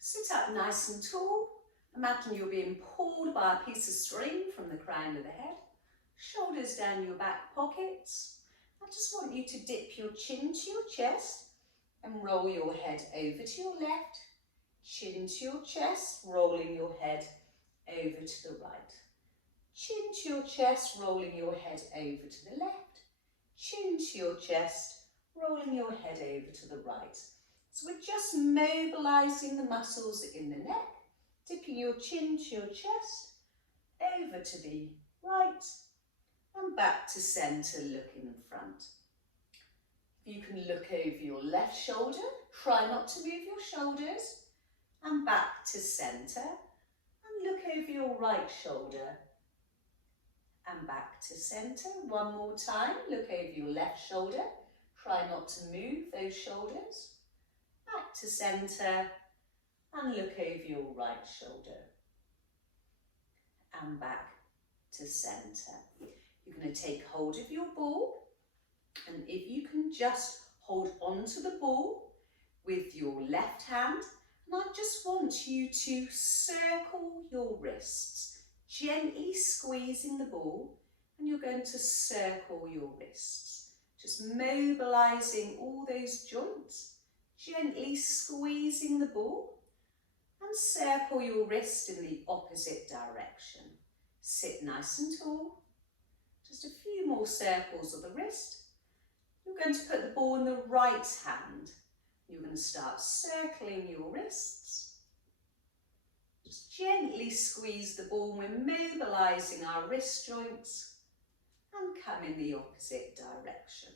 Sit up nice and tall. Imagine you're being pulled by a piece of string from the crown of the head. Shoulders down your back pockets. I just want you to dip your chin to your chest and roll your head over to your left. Chin to your chest, rolling your head over to the right. Chin to your chest, rolling your head over to the left. Chin to your chest, rolling your head over to the right. So we're just mobilising the muscles in the neck, dipping your chin to your chest, over to the right, and back to centre, looking in front. You can look over your left shoulder, try not to move your shoulders, and back to centre, and look over your right shoulder, and back to centre. One more time, look over your left shoulder, try not to move those shoulders, back to centre, and look over your right shoulder, and back to centre. You're going to take hold of your ball, and if you can just hold on to the ball with your left hand, and I just want you to circle your wrists, gently squeezing the ball, and you're going to circle your wrists, just mobilising all those joints, gently squeezing the ball, and circle your wrist in the opposite direction. Sit nice and tall. Just a few more circles of the wrist. You're going to put the ball in the right hand. You're going to start circling your wrists. Just gently squeeze the ball. We're mobilising our wrist joints and come in the opposite direction.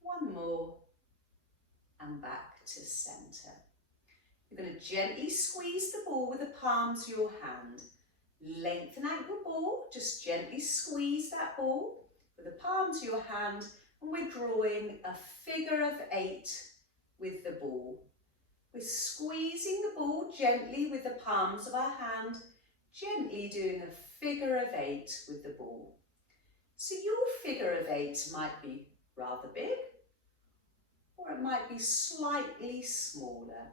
One more and back to centre. You're going to gently squeeze the ball with the palms of your hand. Lengthen out your ball, just gently squeeze that ball with the palms of your hand, and we're drawing a figure of 8 with the ball. We're squeezing the ball gently with the palms of our hand, gently doing a figure of 8 with the ball. So your figure of 8 might be rather big, or it might be slightly smaller.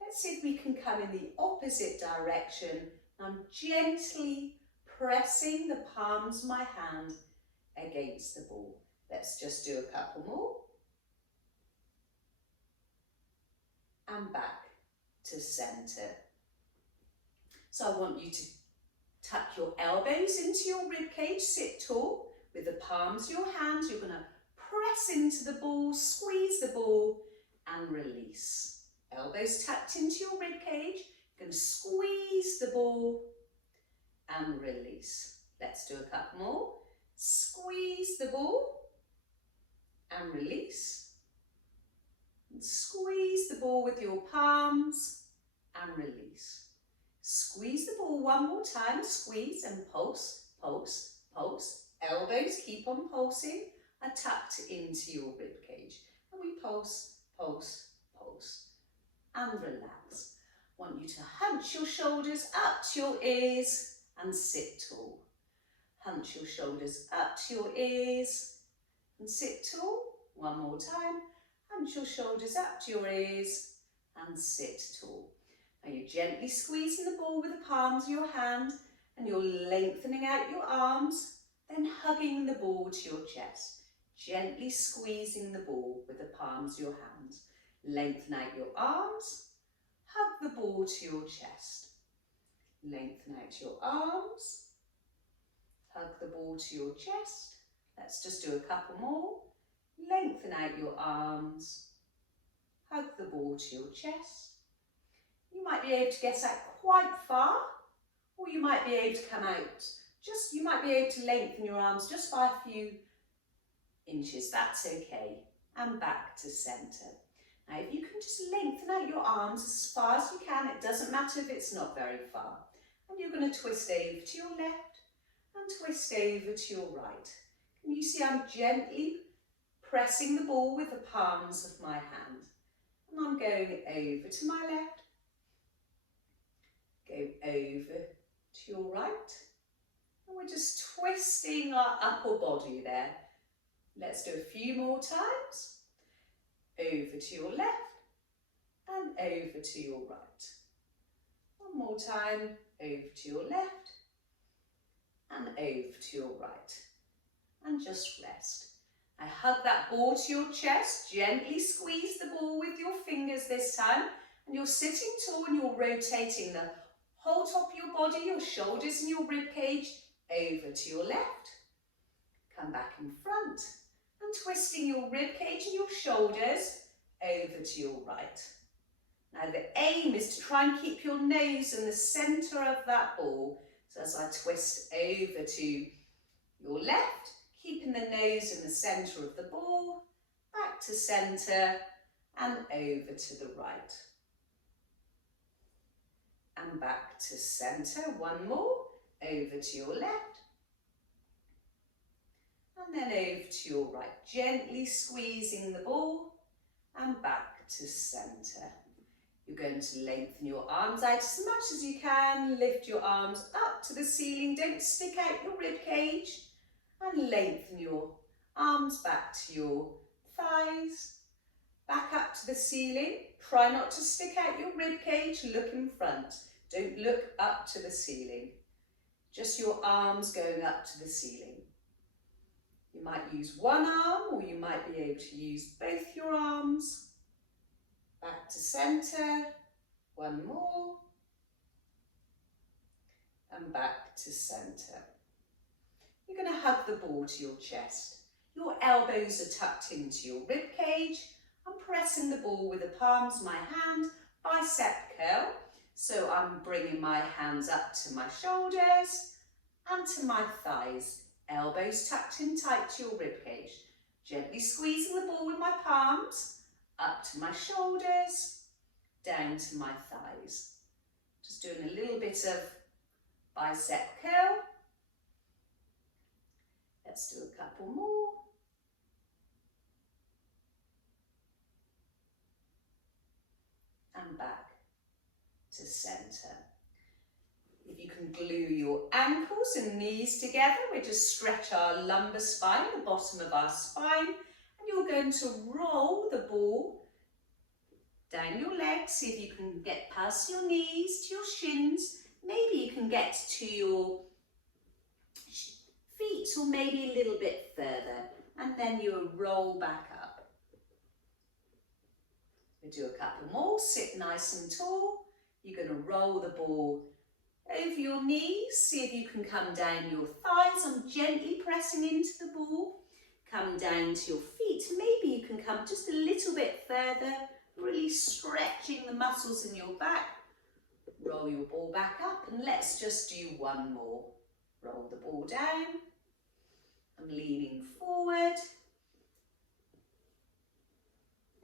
Let's see if we can come in the opposite direction. I'm gently pressing the palms of my hand against the ball. Let's just do a couple more. And back to centre. So I want you to tuck your elbows into your rib cage, sit tall with the palms of your hands. You're going to press into the ball, squeeze the ball and release. Elbows tucked into your rib cage. You're going to squeeze the ball and release. Let's do a couple more. Squeeze the ball and release. And squeeze the ball with your palms and release. Squeeze the ball one more time. Squeeze and pulse, pulse, pulse. Elbows keep on pulsing, are tucked into your rib cage. And we pulse, pulse, pulse. And relax. I want you to hunch your shoulders up to your ears and sit tall. Hunch your shoulders up to your ears and sit tall. One more time. Hunch your shoulders up to your ears and sit tall. Now you're gently squeezing the ball with the palms of your hand, and you're lengthening out your arms, then hugging the ball to your chest. Gently squeezing the ball with the palms of your hands. Lengthen out your arms, hug the ball to your chest. Lengthen out your arms, hug the ball to your chest. Let's just do a couple more. Lengthen out your arms, hug the ball to your chest. You might be able to get out quite far, or you might be able to come out you might be able to lengthen your arms just by a few inches. That's okay. And back to centre. Now if you can just lengthen out your arms as far as you can, it doesn't matter if it's not very far. And you're going to twist over to your left and twist over to your right. Can you see I'm gently pressing the ball with the palms of my hand. And I'm going over to my left, go over to your right. And we're just twisting our upper body there. Let's do a few more times. over to your left, and over to your right. One more time, over to your left, and over to your right. And just rest. Now hug that ball to your chest, gently squeeze the ball with your fingers this time, and you're sitting tall and you're rotating the whole top of your body, your shoulders and your rib cage over to your left. Come back in front and twisting your rib cage and your shoulders over to your right. Now the aim is to try and keep your nose in the centre of that ball. So as I twist over to your left, keeping the nose in the centre of the ball, back to centre and over to the right. And back to centre, one more, over to your left. And then over to your right, gently squeezing the ball and back to centre. You're going to lengthen your arms out as much as you can, lift your arms up to the ceiling, don't stick out your rib cage, and lengthen your arms back to your thighs, back up to the ceiling. Try not to stick out your rib cage, look in front. Don't look up to the ceiling. Just your arms going up to the ceiling. You might use one arm or you might be able to use both your arms. Back to centre, one more. And back to centre. You're going to hug the ball to your chest. Your elbows are tucked into your rib cage. I'm pressing the ball with the palms of my hand, bicep curl. So I'm bringing my hands up to my shoulders and to my thighs. Elbows tucked in tight to your rib cage. Gently squeezing the ball with my palms, up to my shoulders, down to my thighs. Just doing a little bit of bicep curl. Let's do a couple more. And back to centre. If you can glue your ankles and knees together, we just stretch our lumbar spine, the bottom of our spine, and you're going to roll the ball down your legs. See if you can get past your knees to your shins. Maybe you can get to your feet or maybe a little bit further, and then you roll back up. We'll do a couple more. Sit nice and tall. You're going to roll the ball over your knees. See if you can come down your thighs. I'm gently pressing into the ball. Come down to your feet. Maybe you can come just a little bit further, really stretching the muscles in your back. Roll your ball back up, and let's just do one more. Roll the ball down. I'm leaning forward.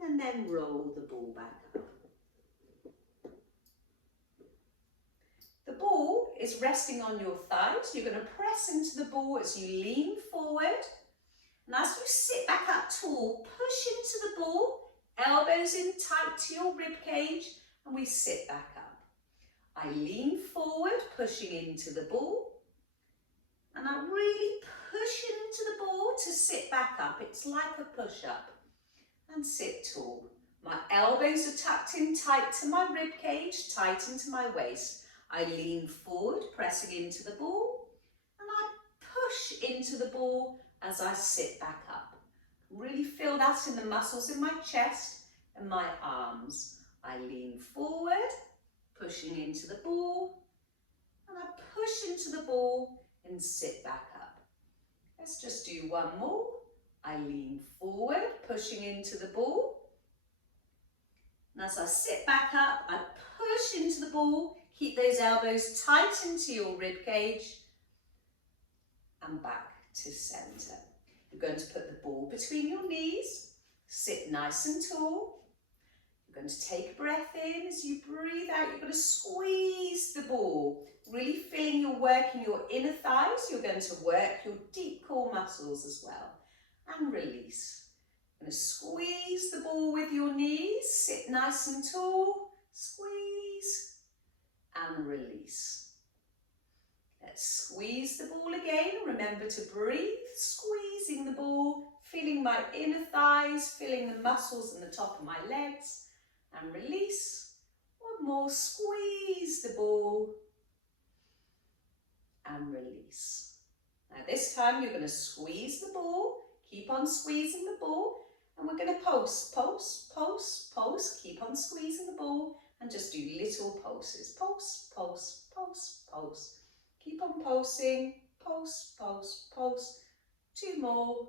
And then roll the ball back up. The ball is resting on your thighs. You're going to press into the ball as you lean forward. And as you sit back up tall, push into the ball, elbows in tight to your rib cage, and we sit back up. I lean forward, pushing into the ball, and I really push into the ball to sit back up. It's like a push-up. And sit tall. My elbows are tucked in tight to my rib cage, tight into my waist. I lean forward, pressing into the ball, and I push into the ball as I sit back up. Really feel that in the muscles in my chest and my arms. I lean forward, pushing into the ball, and I push into the ball and sit back up. Let's just do one more. I lean forward, pushing into the ball. And as I sit back up, I push into the ball. Keep those elbows tight into your rib cage. And back to centre. You're going to put the ball between your knees. Sit nice and tall. You're going to take a breath in. As you breathe out, you're going to squeeze the ball. Really feeling you're working your inner thighs. You're going to work your deep core muscles as well. And release. You're going to squeeze the ball with your knees. Sit nice and tall. Squeeze and release. Let's squeeze the ball again. Remember to breathe, squeezing the ball, feeling my inner thighs, feeling the muscles in the top of my legs, and release. One more, squeeze the ball, and release. Now this time you're going to squeeze the ball, keep on squeezing the ball, and we're going to pulse, pulse, pulse, pulse, keep on squeezing the ball, and just do little pulses. Pulse, pulse, pulse, pulse. Keep on pulsing, pulse, pulse, pulse. 2 more,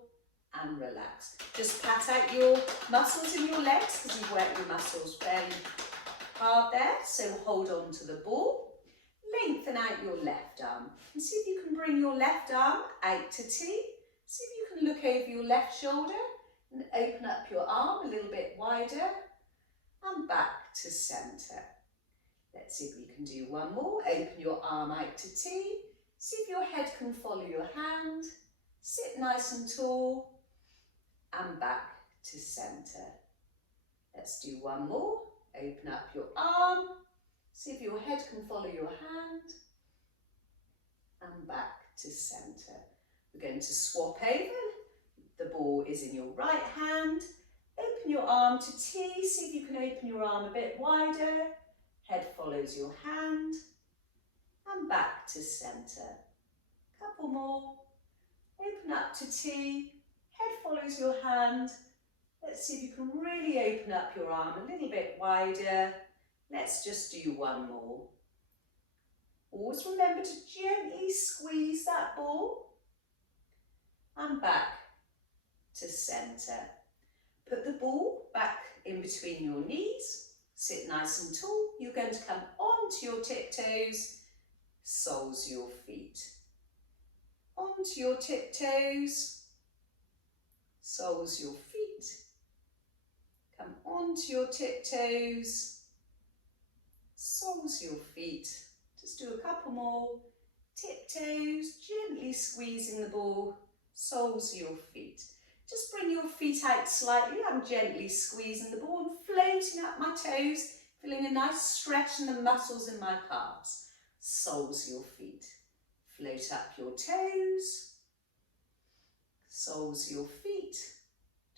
and relax. Just pat out your muscles in your legs, because you've worked your muscles fairly hard there. So hold on to the ball. Lengthen out your left arm. And see if you can bring your left arm out to T. See if you can look over your left shoulder and open up your arm a little bit wider. And back to centre. Let's see if you can do one more. Open your arm out to T. See if your head can follow your hand. Sit nice and tall. And back to centre. Let's do one more. Open up your arm. See if your head can follow your hand. And back to centre. We're going to swap over. The ball is in your right hand. Open your arm to T. See if you can open your arm a bit wider. Head follows your hand. And back to centre. Couple more. Open up to T. Head follows your hand. Let's see if you can really open up your arm a little bit wider. Let's just do one more. Always remember to gently squeeze that ball. And back to centre. Put the ball back in between your knees. Sit nice and tall. You're going to come onto your tiptoes. Soles your feet. Onto your tiptoes. Soles your feet. Come onto your tiptoes. Soles your feet. Just do a couple more. Tiptoes, gently squeezing the ball. Soles your feet. Just bring your feet out slightly. I'm gently squeezing the ball and floating up my toes, feeling a nice stretch in the muscles in my calves. Soles your feet. Float up your toes. Soles your feet.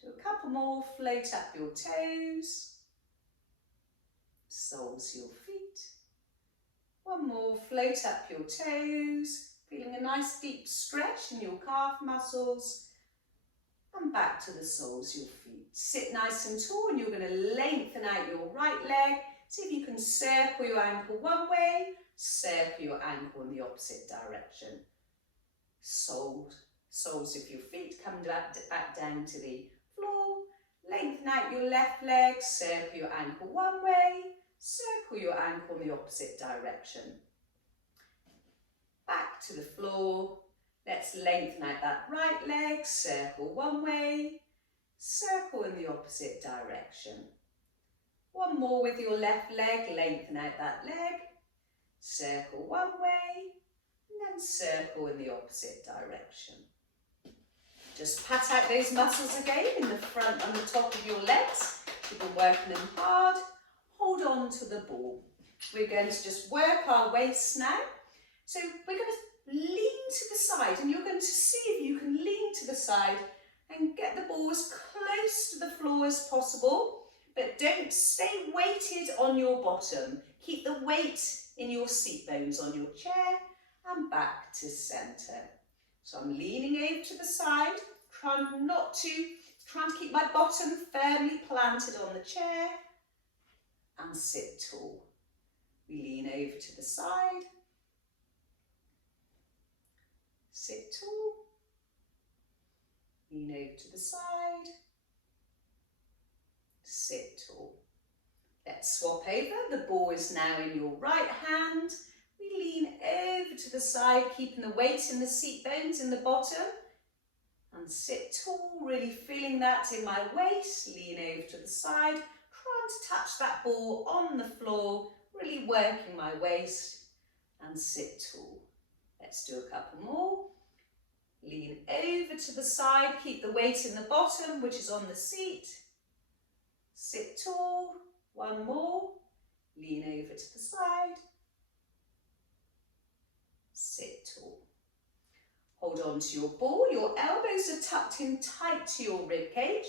Do a couple more. Float up your toes. Soles your feet. One more. Float up your toes. Feeling a nice deep stretch in your calf muscles. And back to the soles of your feet. Sit nice and tall, and you're going to lengthen out your right leg. See if you can circle your ankle one way, circle your ankle in the opposite direction. Soles of your feet come back down to the floor. Lengthen out your left leg, circle your ankle one way, circle your ankle in the opposite direction. Back to the floor. Let's lengthen out that right leg, circle one way, circle in the opposite direction. One more with your left leg, lengthen out that leg, circle one way, and then circle in the opposite direction. Just pat out those muscles again in the front and the top of your legs. You've been working them hard. Hold on to the ball. We're going to just work our waist now. So we're going to lean to the side, and you're going to see if you can lean to the side and get the ball as close to the floor as possible, but don't stay weighted on your bottom. Keep the weight in your seat bones on your chair and back to centre. So I'm leaning over to the side, trying to keep my bottom firmly planted on the chair and sit tall. We lean over to the side. Sit tall, lean over to the side, sit tall. Let's swap over. The ball is now in your right hand. We lean over to the side, keeping the weight in the seat bones in the bottom. And sit tall, really feeling that in my waist. Lean over to the side, trying to touch that ball on the floor, really working my waist. And sit tall. Let's do a couple more. Lean over to the side, keep the weight in the bottom, which is on the seat. Sit tall. One more. Lean over to the side. Sit tall. Hold on to your ball. Your elbows are tucked in tight to your rib cage.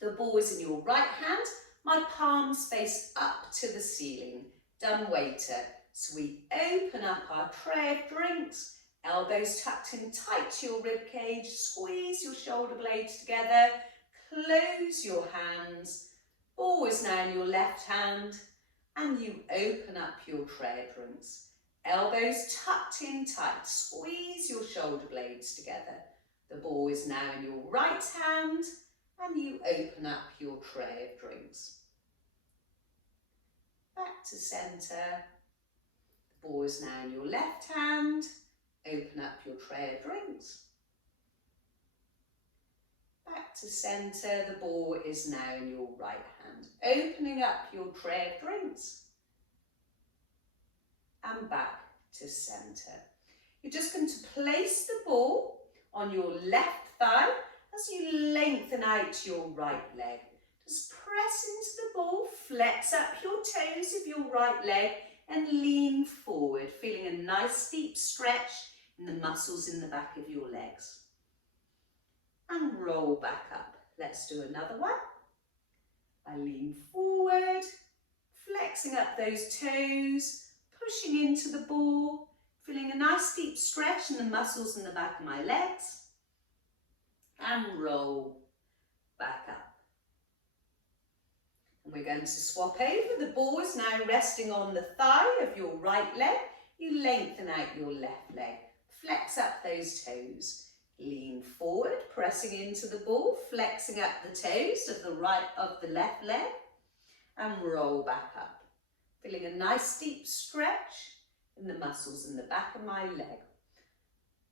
The ball is in your right hand. My palms face up to the ceiling. Dumb waiter. So we open up our tray of drinks. Elbows tucked in tight to your rib cage. Squeeze your shoulder blades together. Close your hands. Ball is now in your left hand. And you open up your tray of drinks. Elbows tucked in tight. Squeeze your shoulder blades together. The ball is now in your right hand. And you open up your tray of drinks. Back to centre. The ball is now in your left hand. Open up your tray of drinks. Back to centre. The ball is now in your right hand. Opening up your tray of drinks. And back to centre. You're just going to place the ball on your left thigh as you lengthen out your right leg. Just press into the ball, flex up your toes of your right leg and lean forward, feeling a nice deep stretch in the muscles in the back of your legs. And roll back up. Let's do another one. I lean forward, flexing up those toes, pushing into the ball, feeling a nice deep stretch in the muscles in the back of my legs. And roll back up. And we're going to swap over. The ball is now resting on the thigh of your right leg. You lengthen out your left leg. Flex up those toes. Lean forward, pressing into the ball, flexing up the toes of the left leg. And roll back up. Feeling a nice deep stretch in the muscles in the back of my leg.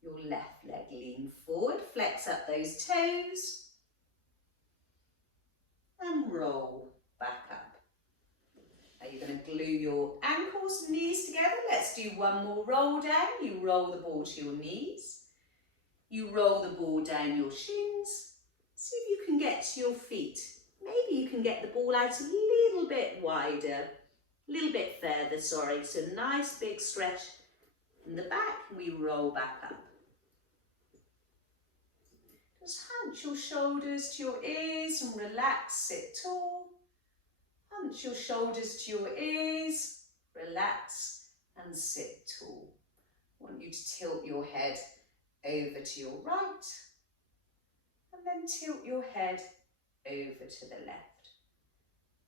Your left leg, lean forward, flex up those toes. And roll back up. Now you're going to glue your ankles and knees together. Let's do one more roll down. You roll the ball to your knees. You roll the ball down your shins. See if you can get to your feet. Maybe you can get the ball out a little bit wider. A little bit further, sorry. So nice big stretch in the back and we roll back up. Just hunch your shoulders to your ears and relax, sit tall. Hunch your shoulders to your ears, relax and sit tall. I want you to tilt your head over to your right and then tilt your head over to the left.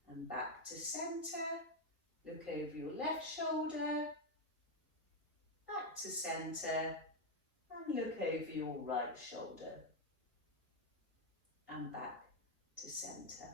And back to centre. Look over your left shoulder, back to centre, and look over your right shoulder, and back to centre.